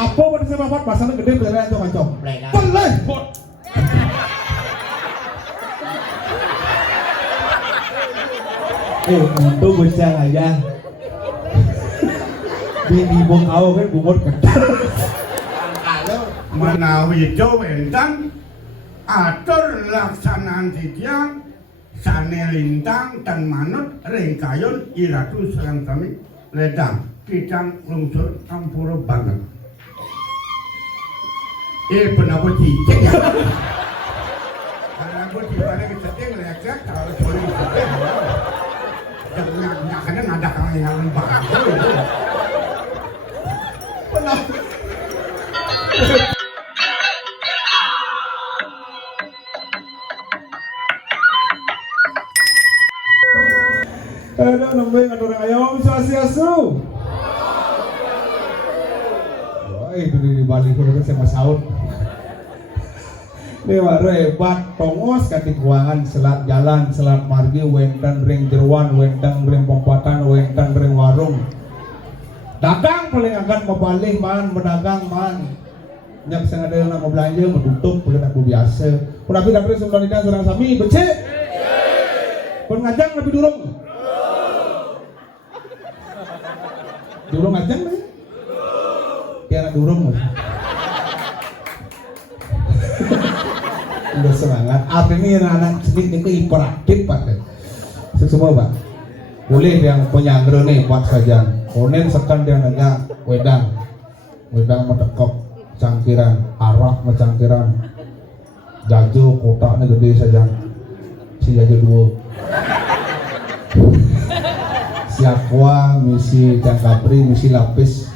Apa pada saya bapak pasangnya gede beneran itu kancok. Peleh. Pot. Itu bocah aja. Di ibu kau kan bumut kedar. Menawi wendang atur laksanaan titiang sane lintang dan manut ringkayun iratu serang kami ledang kidang lungsur ampura banget. Penapa cicing ya? Karena aku dibalik keceting lecek kalau curi keceting. Nyaknya ada kalau yang banget. Penapa? Ada namanya ada orang ayam swastiastu. Wah itu di Bali kalau saya masaud. Ini baru hebat, tongos kati keuangan selat jalan, selat margi, wenten ring jeruan, wenten ring pompatan, wenten ring warung. Dagang paling akan membalik man, berdagang man. Nyak saya ada yang mau belanja, mau tutup, boleh aku biasa. Tapi dapet sebulan ini serang sami, becek. Pun ngajang lebih durung. Durung ngajang nih? Kira durung. Udah semangat. Artinya anak sedikit itu hiperaktif pak. Semua pak. Boleh yang penyangre nih buat saja. Konen sekan dia nanya wedang metekop cangkiran, arak macangkiran, jajo kotaknya gede saja. Si jajo dua. Si aqua, misi cangkapri, misi lapis.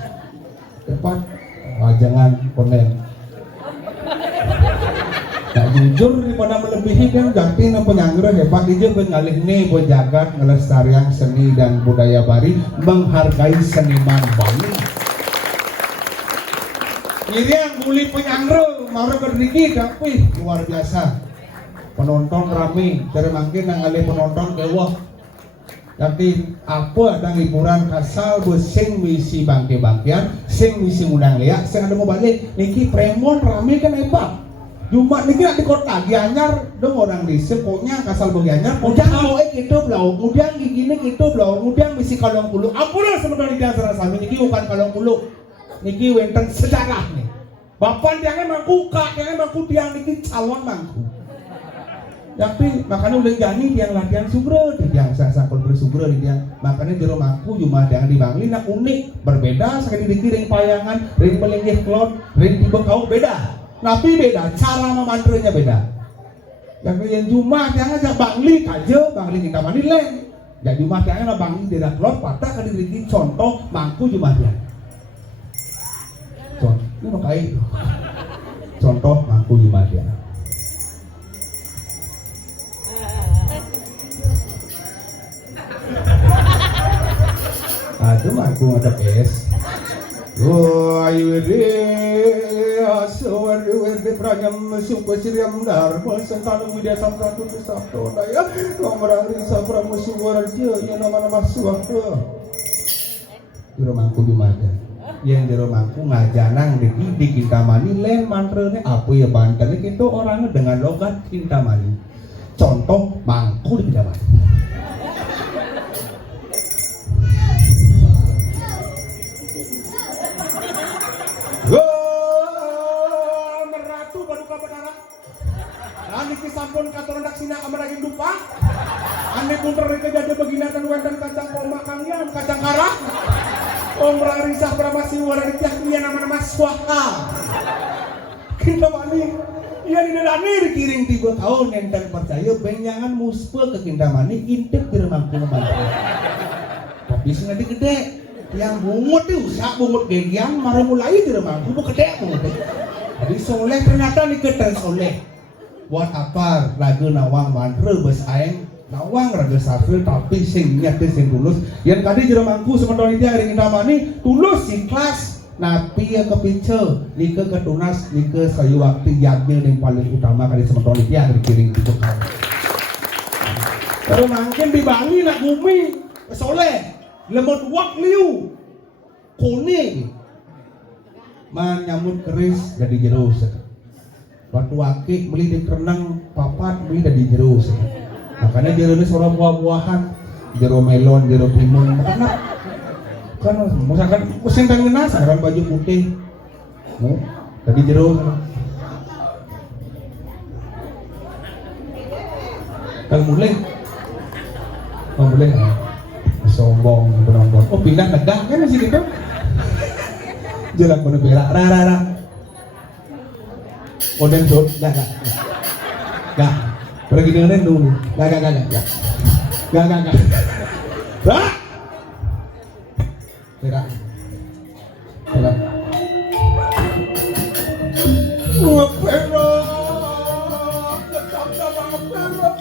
Tepat. Jangan konen. Tak jujur daripada melebihi dan ganti na penyanggra hebat dia mengalih nih penjagat ngelestarian seni dan budaya Bali, menghargai seniman Bali. Ini yang muli penyanggra mau berdiri tapi luar biasa. Penonton rame, dari mungkin ngalih penonton kewah. Tapi apa ada hiburan kasal sing misi bangke-bangkean, sing misi undang liat, sing ada mau balik. Niki premon rame kan hebat. Cuma niki di kota Gianyar dong orang di sepoknya kasal Gianyar kemudian mau gitu belau kemudian gini gitu belau kemudian misi kalong puluh ampun sebenarnya di antara sami niki bukan kalong puluh niki wenten sejarah nih bapak tiangnya mangku kak tiangnya mangku tiang niki calon mangku tapi makanya udah jani tiang latihan sugro tiang sangkul bersugro tiang makanya jero mangku cuma tiang di Bangli nak unik berbeda sekali niki ring payangan ring melinggih klon ring tiba kau beda. Tapi beda, cara memantrenya beda. Yang Jumat yang aja Bangli aja, Bangli kita mandi lain. Jadi Jumat yang ada Bangli tidak keluar patah kan diberi contoh mangku Jumat ya. Contoh, ini pakai contoh mangku Jumat ya. Aduh mangku ada es. Ayu Werde Pranyam Suku Siriam Dharma Sentanu Widya Sampratu Sabto Daya Nomor Risa Pramusuwarja yang nama-nama suaka di rumahku di mana yang di rumahku ngajanang di Kintamani lain mantranya apa ya Banten itu orangnya dengan logat Kintamani contoh mangku di Kintamani Niki sampun katon daksina amaragin dupa. Ane pun terika jadi beginatan wenten kacang koma kangyan kacang karah. Om Rarisah Pramasi Waradikyah dia nama-nama swaha. Kita mani ia didadani dikiring 3 tahun enten percaya benjangan muspe ke Kintamani intip di remangku membantu. Tapi sing gede yang bungut itu sak bungut gegian marah mulai di remangku bu gede bungut. Jadi soleh ternyata diketan soleh. Buat apa lagu nawang mantra bes aing nawang raga safil tapi sing niatnya sing tulus yang tadi jero mangku sementara itu hari Kintamani tulus ikhlas napi ya kepice nika ketunas nika sayu waktu yagnya yang paling utama kali sementara itu hari kiring itu kau kalau mungkin di Bali nak bumi soleh lemot wak liu kuning nyamut keris dari jero waktu aki beli di kerenang papat beli dari jero makanya jero ini seorang buah-buahan jero melon, jero timun makanya kan misalkan musim pengen sekarang baju putih dari jero Kang mulai sombong penonton pindah tegang kan masih gitu jalan penuh berak rara modern shot gak pergi dengerin dulu gak berak ngepero tetap sama ngepero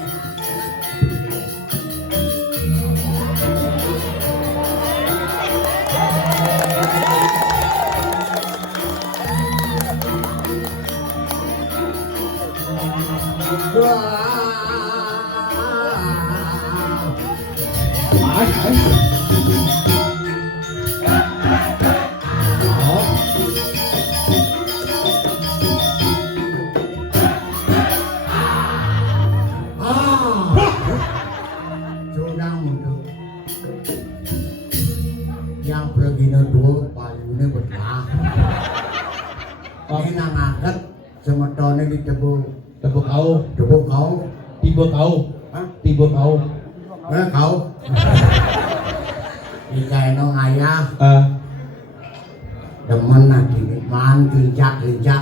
yang begini dulu payune betah ini nang angkat semetone di tebuk kau tiba kau kau jika eno ayah demen nanti man kincak aja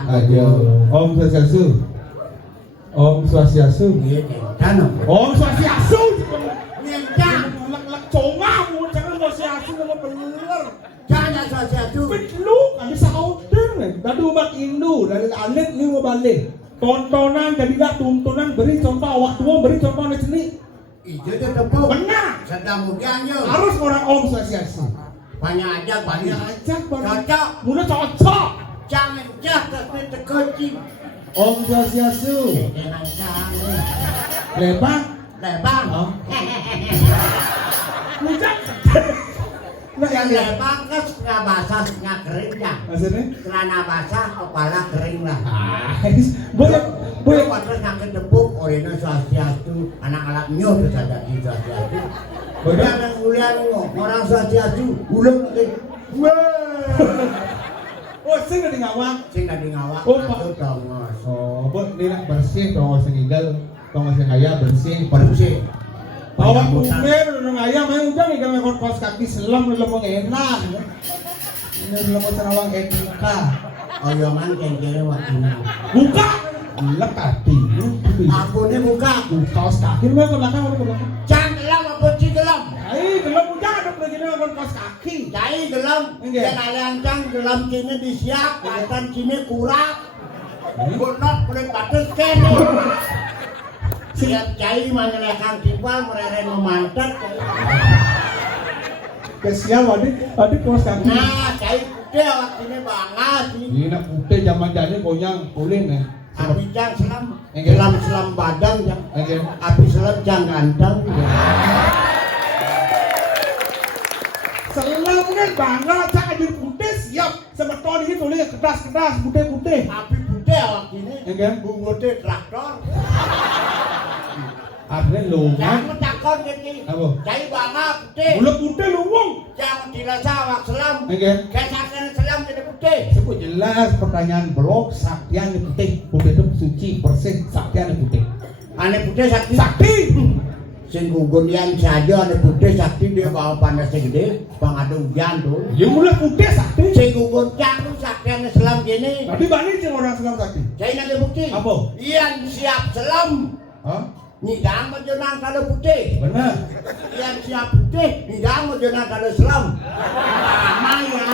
Om Swastiastu iya kan Om Swastiastu nyentak lek congamu jangan Swastiastu sama bener jangan Swastiastu belum ada sauter dari umat Hindu dari alit ni balik tontonan jadi gak tuntunan beri contoh awak tua beri contoh di sini itu tepuk benar sedang mudiannya harus orang Om Swastiastu banyak aja cocok mudah cocok jangan tapi terkecil Om Swastiastu lebang mudah yang lebang kan nggak basah nggak kering ya maksudnya celana basah kepala kering lah boleh terus nggak ketepuk ini Swastiastu anak-anak nyuh terus ada di Swastiastu udah yang mulia orang Swastiastu ulang lagi oh sing di ngawang oh pak tongos ini lah bersih tongos singgal tongos yang ayah bersih awak bumer nang ayam main ujang ikan ekor kos kaki selam lemong enak ini lemong senawang etika oyoman kengkere waktu buka lek hati ampune buka kaos kaki lu ke belakang jangan gelam apa gelam gelam ujang ada begini ekor kos kaki cai gelam dan aliancang gelam kini disiap katan kini kurang bonok boleh batas kene siap cai mangelekang kipal mereren memantat kesial adik kos kaki nah cai putih waktu ini banget ini nak putih zaman jadi goyang boleh nih api jang selam badan jang api selam jang ganteng selam kan bangga cak aja putih siap semeton ini tulis kedas putih api putih waktu ini bungote traktor Akhirnya lu jangan takon gini cai bangga putih mulut putih luwung jangan dirasa awak selam kesakan selam jadi putih sebut jelas pertanyaan blog saktian putih itu suci bersih saktian putih ane putih sakti sing gugun yang saja ane putih sakti dia bawa panasnya gede pangadu hujan tuh ya mulai putih sakti sing gugun cakru saktian selam gini tapi balik sing orang selam sakti cai nanti bukti apa? yang siap selam Nidang menjenang kalau putih benar yang siap putih nidang menjenang kalau selam lama ya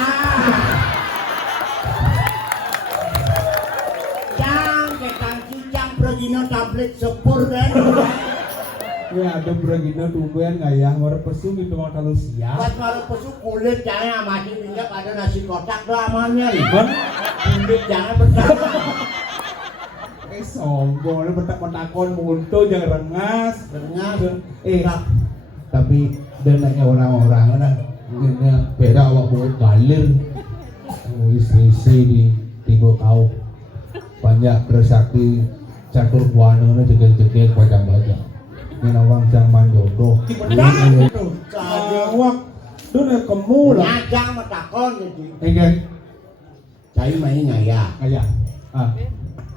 cang ketang cicang pergino tablet sepur kan ya ada beragina tumbuhan ngayang warna pesu gitu mau terlalu siap buat warna pesu kulit jangan mati minyak ada nasi kotak ramanya kulit jangan bersama sombong lu bentak-bentakon muntul jangan rengas tapi dengannya orang-orang nah beda awak buat galir istri-istri di Timur Kau banyak bersakti catur buana jegel-jegel pajang-pajang ini nawang zaman jodoh awak dulu kamu lah ngajang matakon jadi enggak cai main ngaya ayah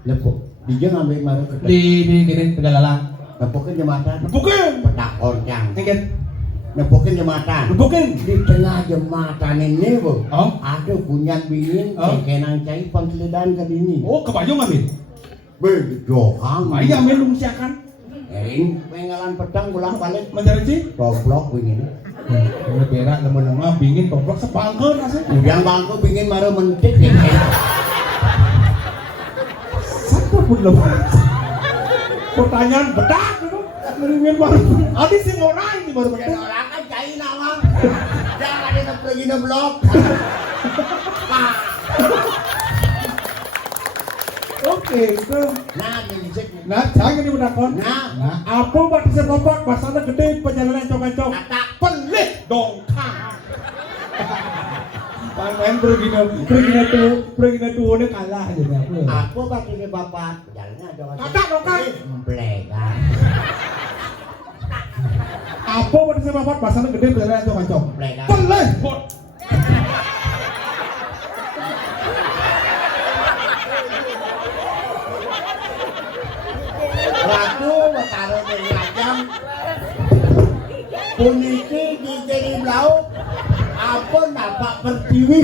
lepuk dia ngambil marah di gini tegalalang lepukin jembatan bukan petakon cang enggak lepukin jembatan bukan di tengah jembatan ini bu oh ada bunyan bingin cengkenang cai pangkelidan ke dini oh kebayang ambil berdohang ayah ambil lungsiakan Erin pengalan pedang ulang balik mencari sih toblok bingin ini berak lemah-lemah bingin toblok sebangker nasi udang bangku bingin marah mentik satu pun lemah pertanyaan bedak itu ngirimin baru ada sih orang ini baru bedak orang kan cai nawang jangan ada tempat gini blok oke itu nah milik nah jangan ini bedakon nah apa buat bisa bapak bahasanya gede perjalanan cong-cong kata pelit dongkang main pergi tuh ini kalah aja nih aku bagi ini bapak jalannya ada kata dongkang memplegan apa buat bisa bapak bahasanya gede perjalanan cong-cong memplegan pelit waktu taruh di lajang puniki di jadi blau apa nampak pertiwi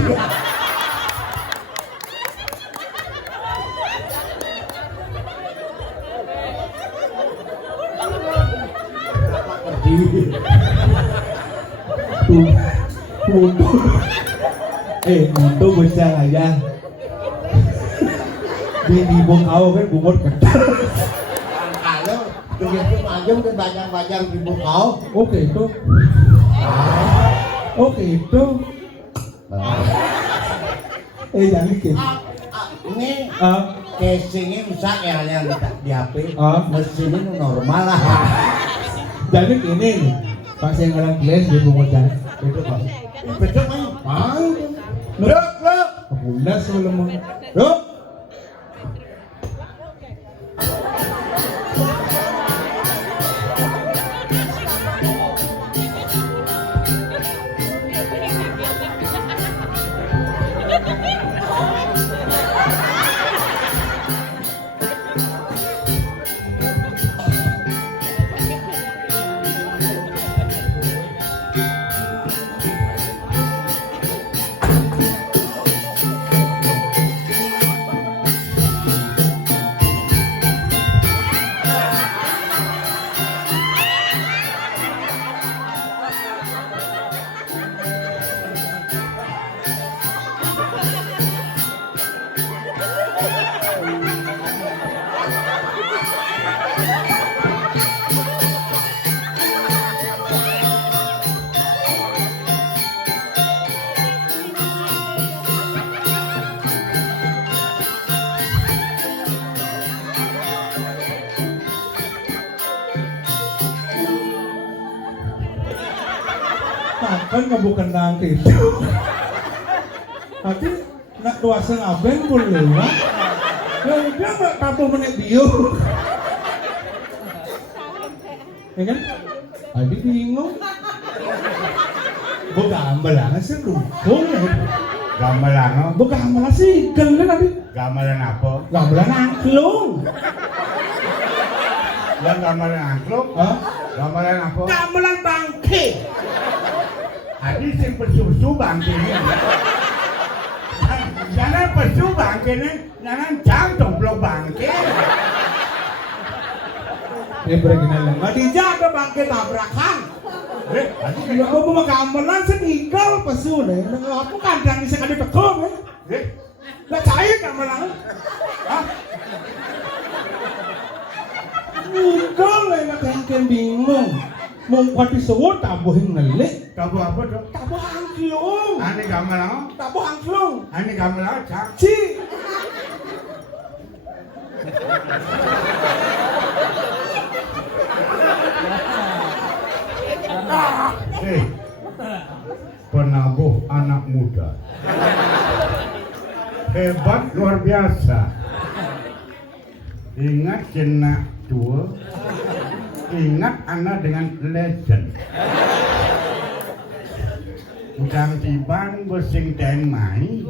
nampak pertiwi untuk bocah aja di bung kau kan bumut ketar kalau begitu majung ke bajang-bajang di bukau oke itu jangan bikin ini casingnya rusak ya yang di HP mesinnya normal lah jadi gini pas yang orang kelas di bumut kan itu pak betul main Luk kebulas sebelum Luk kan ngebukan nang itu tapi nak tuasan abeng pun lewat dia nggak tahu menit bio ya kan adik bingung bukan ambalan sih dukung gamelan bukan ambalan sih kan adik gamelan apa gamelan angklung yang gamelan angklung gamelan apa gamelan bangke Adi sing pesusu bangkene. Jangan pesu bangkene, jangan jam blok bangke. Dia bergina lang. Dijaga bangke tabrakan. Adi ako mo magamelan sa tinggal pesu nih. Aku kandang isang kami pekom Lah saya gamelan. Hah? Tinggal lah kan bingung. Mungkin disebut tabuhin ngelik. Tabu apa tuh? Tabu angklung. Ane gamelan. Tabu angklung. Ane gamelan cak. Ci. Penabuh anak muda. Hebat luar biasa. Ingat kena tua. Ingat Anda dengan legend. Udang tiban bersing ten mai.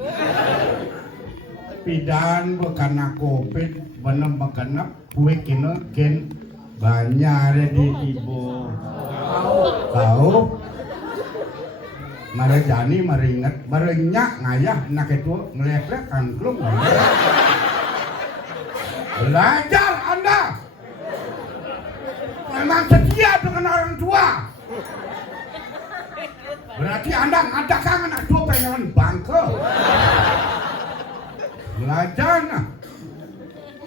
Pidan bekana covid benem bekana kue kena ken banyak di ibu. Kau marajani maringat marenyak ngayah nak itu ngelepek angklung. Belajar Anda. Memang setia dengan orang tua. Berarti Anda ngadakan anak tua pengen bangke. Belajar nah.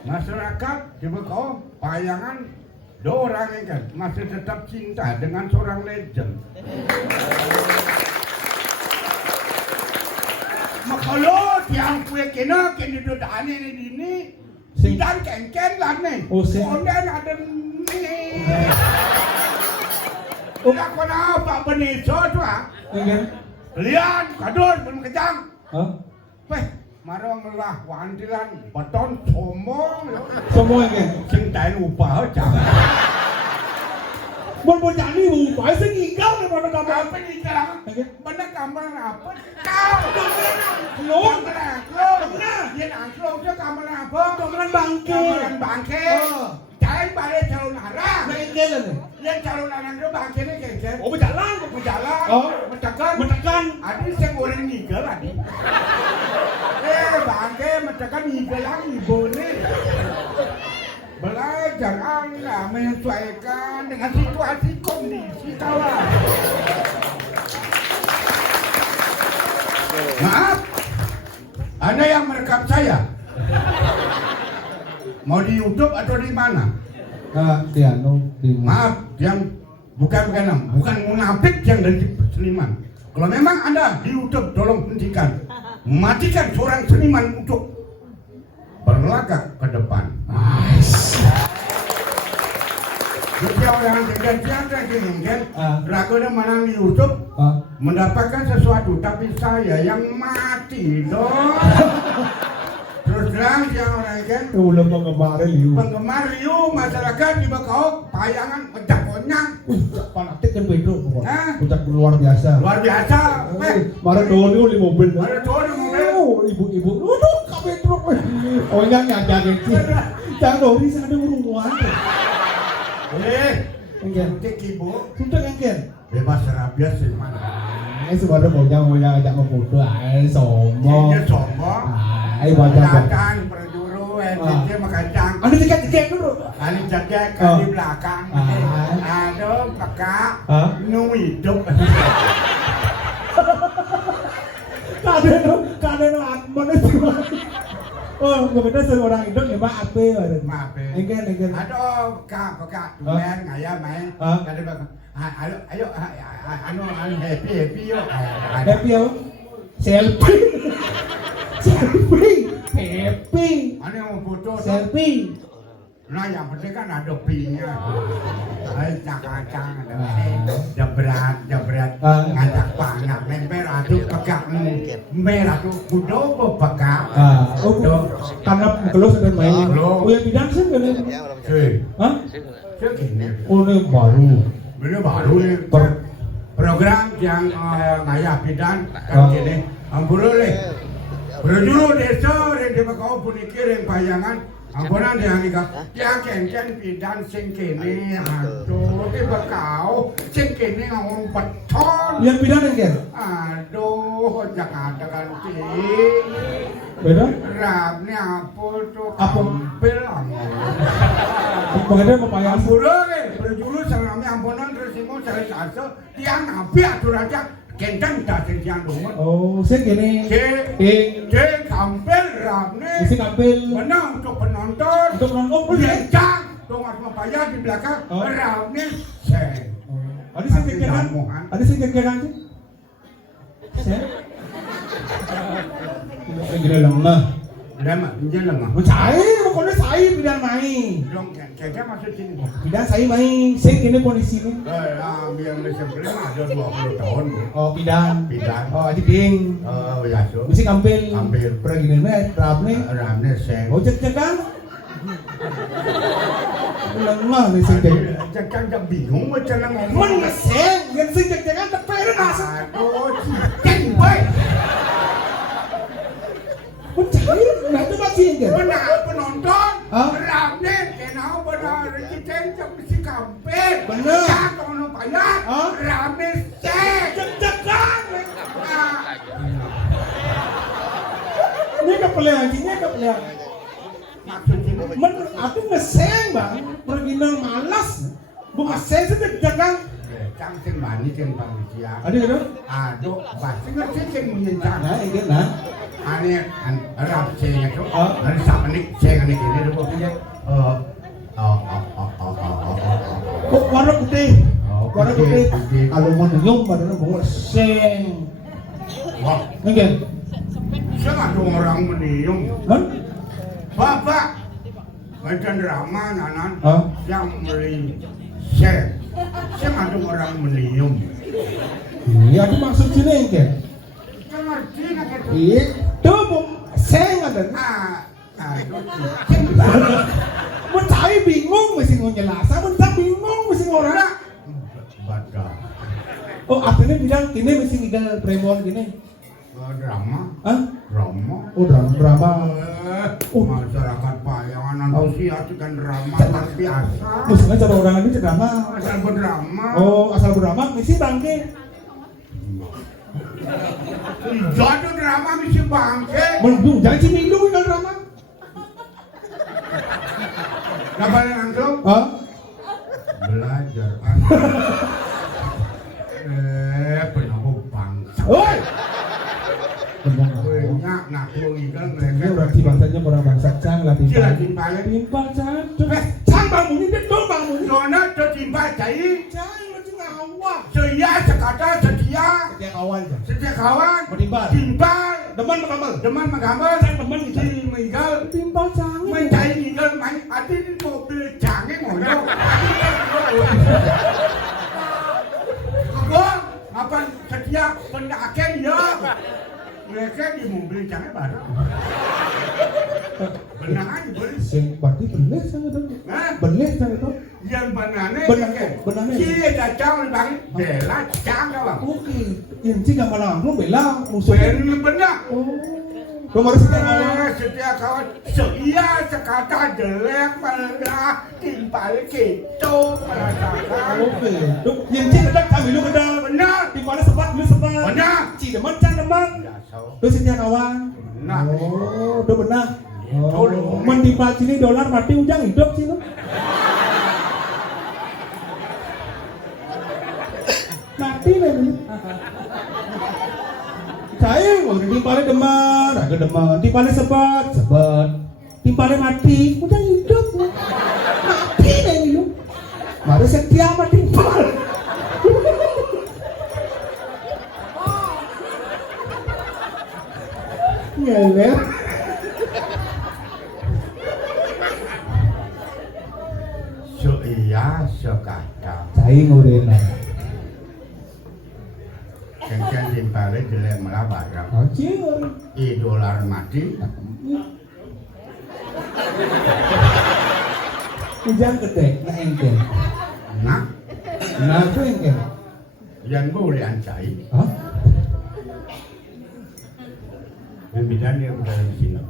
Masyarakat coba kau bayangan dua orang ini kan masih tetap cinta dengan seorang legend. Makalo tiang kue kena duduk dani ini sidang kengken lah nih. Kemudian ada nih. Udah kena Pak Beniso tu ah. Lian kadun belum kejang. Weh, marong lah wandilan beton sombong. Sombong kan? Cintain upah jang. Bon jani upah sing ingkau ni mana kamu Apa ni sekarang? Mana kamar apa? Kau. Belum. Mana? Dia angklung tu kamar apa? Kamaran bangke. Kamaran bangke. Jangan balik calon arah. Bangke lah ni. Yang calon arah tu bangke ni kengken. Oh berjalan. Berjalan. Mentekan. Ada yang orang nigel adi. Bangke mentekan nigel yang ibu ni. Belajar Anda menyesuaikan dengan situasi kondisi kawan. Maaf, Anda yang merekam saya. Mau di YouTube atau di mana? Maaf, yang bukan munafik yang dari seniman. Kalau memang Anda di YouTube, tolong hentikan, matikan seorang seniman untuk berlagak ke depan. Setiap orang tiada keinginan, ragu dan menang di YouTube mendapatkan sesuatu, tapi saya yang mati dong. Terus terang yang orang kan, penggemar liu masyarakat di Bakau, payangan pecah konyang. Fanatik kan bedo, puncak luar biasa. Luar biasa. Maradona di mobil. Ibu-ibu, duduk kabeh truk. Oh yang ngajakin sih. Jangan Doris ada uruan. Enggen. Ibu. Sudah enggen. Bebas rabies sih mana? Sebenarnya mau ajak memfoto, sombong. Dia sombong. Baca. Belakang perjuru, dia makacang. Anda tiket dulu. Kali jaket di belakang. Aduh, pakak. Nu hidup. Kadang mana sih? Oh, berbeda seorang hidup ya Pak Ape. Enggen. Aduh, pakak. Tulen ngaya main. Kadang bakal. Ayo, anu happy yuk. Happy yuk. Selfie. Anu mau foto. Selfie. Nah yang penting kan ada P-nya. Cang-cang jebret ngajak panggap member aduk pegak merah tuh kudo pegak. Karena kelus dan main. Punya bidang sih boleh. Hah? Oh ini baru nih program yang ngayah bidan kan gini. Boleh. Berdulu desa yang di Bakau punikir yang bayangan. Ampunan dia nikah, dia kengken bidan sing kene, aduh, di Bakau sing kene ngomong beton. Yang bidan engken? Aduh, jangan ada ganti. Beda? Rabni apa tuh? Apa? Bilang. Bagaimana membayar? Ampunan, berdulu selama ampunan terus mau cari sasa, dia ngapi atur aja. Kendang tak terjang rumah. Oh, sing kene. Ke kampel ramne. Isi kampel. Menang untuk penonton. Untuk penonton. Kencang. Tunggu membayar di belakang. Ramne. Ada sing kekeran. Ada sing kekeran sih. Saya. Segera lang lah. Lemah, dia lemah. Saya, pokoknya saya bidan main. Dong, kayaknya masuk sini. Bidan saya main, saya kini kondisi ini. Yang disebelin ada 20 tahun. Oh, bidan. Bidan. Oh, adik ding. Oh, ya so. Mesti kampil. Kampil. Pergi nih, rapne. Ramne seng. Oh, cek kan? Lemah nih sing cek. Jangan bingung macam mana ngomong. Mun ngeseng, yang sing cek kan teperan asa. Aduh, cicing baik. Oh, cair, nah itu masih enggak? Benar penonton. Hah? Ramne, kenapa benar cicing mesti kampil. Bener. Jangan ono payah. Hah? Ramne seng. Cek kan? Ini kepelian, ini kepelian. Maksudnya Men, aku ngeseng bang, pergi nang malas. Bu ngeseng sih cek kan? Cang sing mani sing panitia. Adik itu? Aduh, pasti ngerti sing nyencang. Nah, ini nah. Ane rap sing itu. Oh. Ane sak menit sing ane kene lho piye. Kok warna putih? Warna putih. Kalau mau nyum padahal mau ngeseng. Wah, Enggak? sing ada orang meniung. Man? Bapak macam drama nanan Hah? yang beli sing. Sing ada orang meniung. Iya, aku maksud sini enggak? Kan ngerti nak itu. Itu mau seng ada. Aduh, Mun saya bingung mesti ngejelasan, mun tak bingung mesti ngorang. badak. Oh, akhirnya bilang ini mesti ngidal premon gini. Drama, Hah? drama. Oh, drama. Masyarakat Payangan antusias dengan drama luar biasa. Mestinya coba orang ini drama. Asal berdrama. Oh, asal berdrama mesti bangke. Jadi drama mesti bangke. Melundung, jangan cimilu kan drama. Kapan langsung? Hah? Belajar. Penyapu bangsa. Oi. Benar. Banyak nak ikan Ini mereka. orang di bangsanya orang bangsa cang lah Sila timpal. timpalnya. Timpal cang. Cang bangun ini betul bangun ini. Dona tertimpal cai. Cang macam ngawak. Setia sekata setia. Setiap awal aja. Setia kawan. Berimbal. Timpal. Deman mengambal. Deman menggambar. Deman Di meninggal. timpal cang. Mencari meninggal main. Adi ini mobil canggih ngono. Kebon. Apa setia pendakian ya. Mereka di mobil canggih bareng. Benar aja boleh. Sing berarti bener sang itu. Hah? Bener sang itu. Yang benarnya Benarnya. Dia dah jauh bang bela jangan bang. Oke. Yang sih gak malah lu bela musuhnya. Benar. Oh. Nomor sekian. Setiap kawan seia sekata jelek pada timpal gitu merasakan. Oke. Yang sih kedak kami lu kedak. Benar. Di mana sepat lu sepat. Benar. Ci deman cang deman. Lu setia kawan. Benar. Oh, udah benar. Oh, menimpa sini dolar mati ujang hidup sih lu. Mati lah ini. Saya udah timpalnya demar, agak demar. Timpalnya sebat, sebat. Timpalnya mati, ujang hidup lu. Mati lah ini lu. Mari setia sama timpal. Ngeler. So iya so kata. Saya ngurin lah. Kencang timpalnya jelek malah barang. Cing. Dolar mati. Ujang gede, nah engkel. Nah, Nah, itu engkel. yang boleh ancai. Hah? Yang bidan dia udah di sini.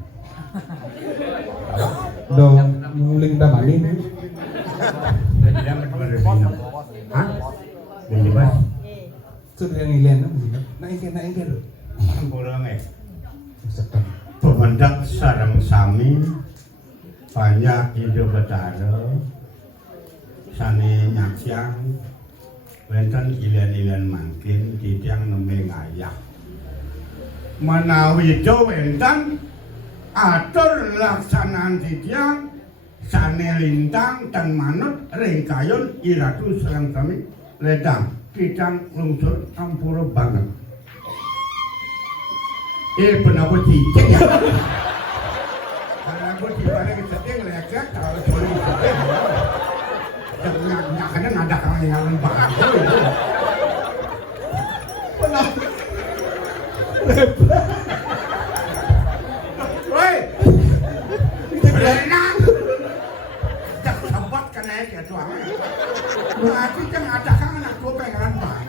Dong, nguling damani nih. Yang bidan udah di sini. Hah? Yang jelas. Sudah ngilian, nah engkel. Kurang Sekarang. Pemendak sarang sami banyak hidup betara sani nyaksiang wenten ilian-ilian mangkin titiang nembe ngayak menawi jo wenten atur laksanaan titiang sani lintang dan manut ringkayun iratu sarang sami ledang kitang lungsur campur banget. Penapa cicik ya? aku tiba-tiba kesetting lecet kalau boleh kesetting. Jangan kadang ada kang yang bagus. Kenapa? Woi. Berenang. Tak sempat kena ya tuan. Berarti jangan ada kang anak tua pengen bang.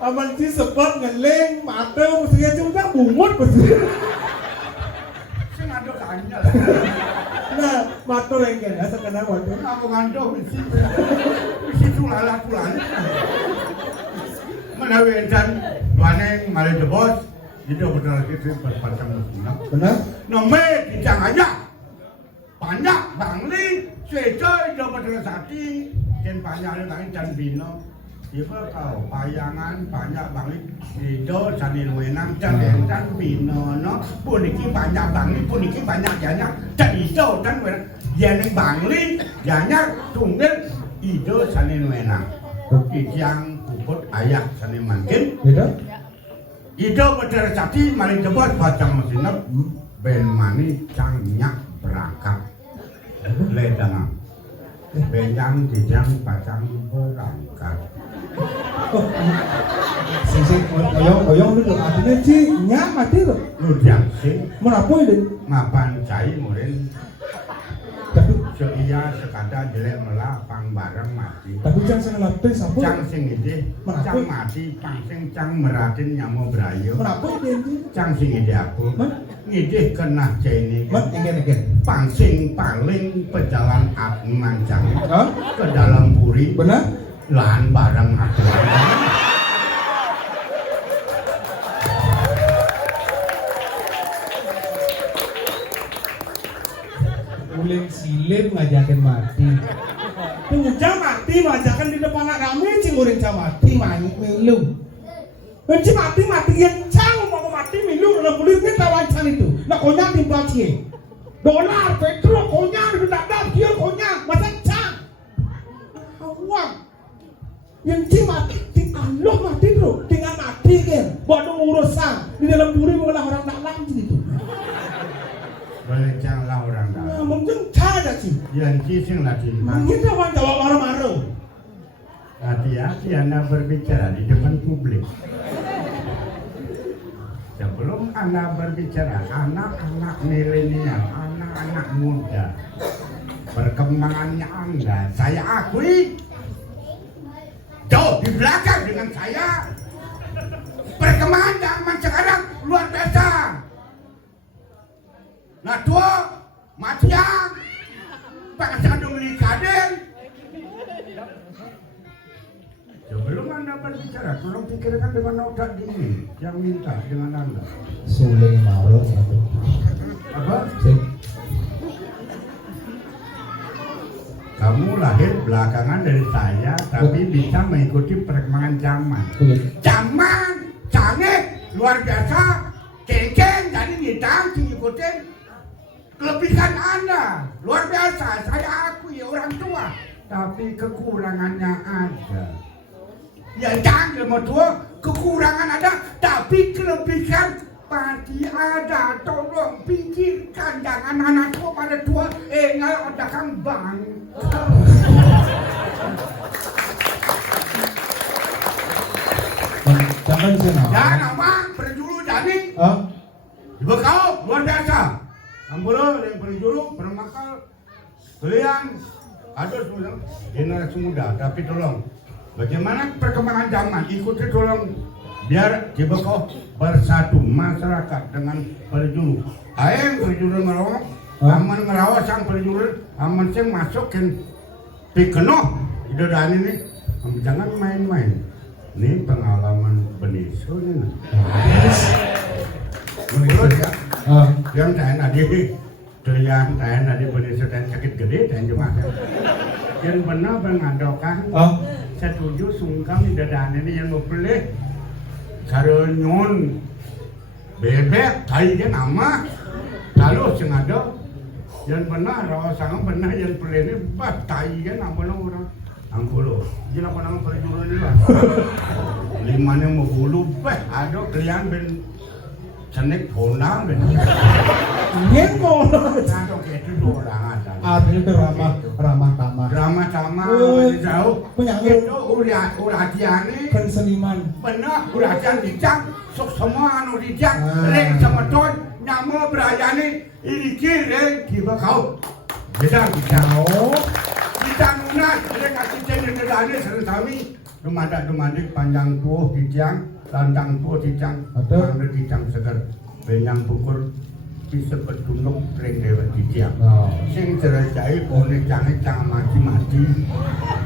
Aman sih sempat ngeleng, mata mestinya cuma bungut mesti. Saya ngadu kanya. Nah, mata lengket ya sekarang waktu. Aku ngadu mesti tulala tulan. Menawikan duaneng malih bos. Itu betul itu berpacang muslim. Benar? Nomor dijang aja. Banyak bangli, sejoy dapat resati, ken banyak lagi dan bino. Iba kau bayangan banyak bangli, itu sanin wenang dan bino no. Puniki banyak bangli, puniki banyak janya. Dan itu dan wenang, yang bangli, janya tunggal itu sanin wenang. Kijang puput ayak sanin mangkin. Beda? Itu berterjati maling jebot bacang mesinap ben mani cangnya berangkat ledang benjang dijang bacang berangkat Sing oyong itu artinya sih nyak mati loh. ludiang sing Merapu ini. mapan cai murin Tapi iya sekadar jelek melah pang bareng mati jangan saya latih sapu. cang sing ide cang mati pang sing cang meratin nyamo brayo Merapu ini. cang sing ide aku ngide kena ceni Mat ingin. pangsing paling pejalan api mancang Hah? ke dalam puri Benar? lahan barang aku Uling silim ngajakin mati. Puja mati ngajakan di depan anak kami cingurin mati milu. Benci mati yang cang mau mati milu dalam kulitnya tawancan itu. Nak konyak timbal cie. Dolar, petrol, konyak, dadap, dia konyak, macam cang. Uang. Yang mati, tinggal mati bro, tinggal mati kan. Buat urusan di dalam duri mengolah orang dalam gitu. boleh cang lah orang dah Mungkin cara sih. yang kising lagi Mungkin orang jawab marah-marah. hati-hati anda berbicara di depan publik sebelum anda berbicara anak-anak milenial anak-anak muda perkembangannya anda saya akui jauh di belakang dengan saya perkembangan zaman sekarang luar biasa nah tua matiang pakai sandung di kaden sebelum anda berbicara tolong pikirkan dengan otak dingin yang minta dengan anda Suling malu satu. apa? Sing. Kamu lahir belakangan dari saya tapi bisa mengikuti perkembangan zaman zaman canggih luar biasa kengkeng jadi ngitang ngikutin kelebihan anda luar biasa saya akui orang tua tapi kekurangannya ada ya jangan mau tua kekurangan ada tapi kelebihan pasti ada tolong pikirkan jangan anak tua pada tua nggak ada kang bang Jangan sih jangan apa berjulu jadi Hah? dibekau luar biasa Ambulo yang berjulu bermakal kalian ada semua generasi muda tapi tolong bagaimana perkembangan zaman ikuti tolong biar dibekau bersatu masyarakat dengan berjulu ayam berjulu merawat aman merawat sang berjulu aman saya masukin pikeno itu dan ini jangan main-main ini pengalaman benisu ini menurut ya yang saya nadi yang saya nadi benisu dan sakit gede dan cuma yang benar mengadokan setuju sungkam di dadan ini yang boleh karena bebek kayaknya nama lalu sengaja yang benar sangat benar yang boleh ini pas kayaknya nama orang angkulo jadi apa nama perjuru ini lah limanya mau bulu ada kalian ben cenek honang ben Ngeko Atau gitu dua orang ada. Artinya itu ramah tamah. Drama-drama jauh. Penyanyi Itu uratiane. kan seniman. Bener, uratian dijang. Sok semua anu dijang. Reng sama ton. Nyama berayane. Iki reng kiba kau. Dijang. Oh. Dijang unas. Reng kasih jadi nedane serta kami. Dumadak panjang tuh dijang. Landang tuh dijang. Ada. Ada dijang seger. Benyang pukul. Bisa bertunduk ring lewat dijang. Sing cerajai boleh jangan mati-mati.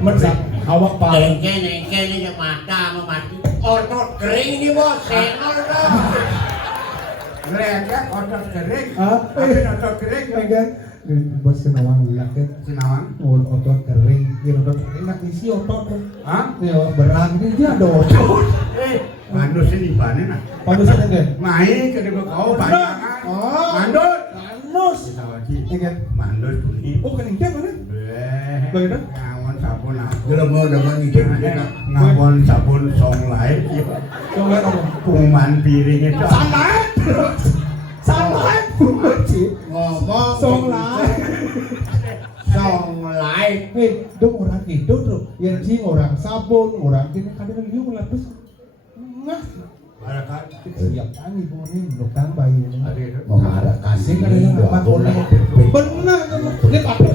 Mensak awak pak. Nengke ini mata mati. Otot kering ini bos, senor dong. Ngerengek otot kering. Apa otot kering? Megan, bos senawang bilang kan. Senawang? Otot kering, otot kering nak isi otot. Hah? Ya berang ini dia ada otot. Mandus ini bane nak. Pandusan kan? Main ke dekat kau banyak. Mandus. Mandus. Kita lagi. Iya. Mandus bunyi. Oh kening dia mana? Bagaimana? Ngawon sabun aku. Belum mau demen ide Ngawon sabun song lain. Coba apa? Kuman piring itu. Sampai. ngomong Song lain. song lain. Dong orang itu tuh, yang sing orang sabun, orang ini kadang dia melapis. Nah, Barakat. siap tani bonin, lokang bayi. Memarahkan Sing kadang apa bonin. Benar, ini apa?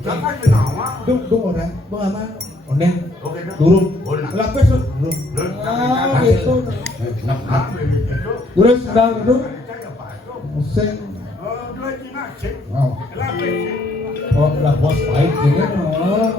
Jangan kenawa. Dong orang, dong apa? Onen, Oke dah. durung, Bola. lapis tuh, durung. Ah, itu. Durung sedang durung. Sing, Dua Cina cek. oh, Lapis. oh, lah bos baik ini. Oh,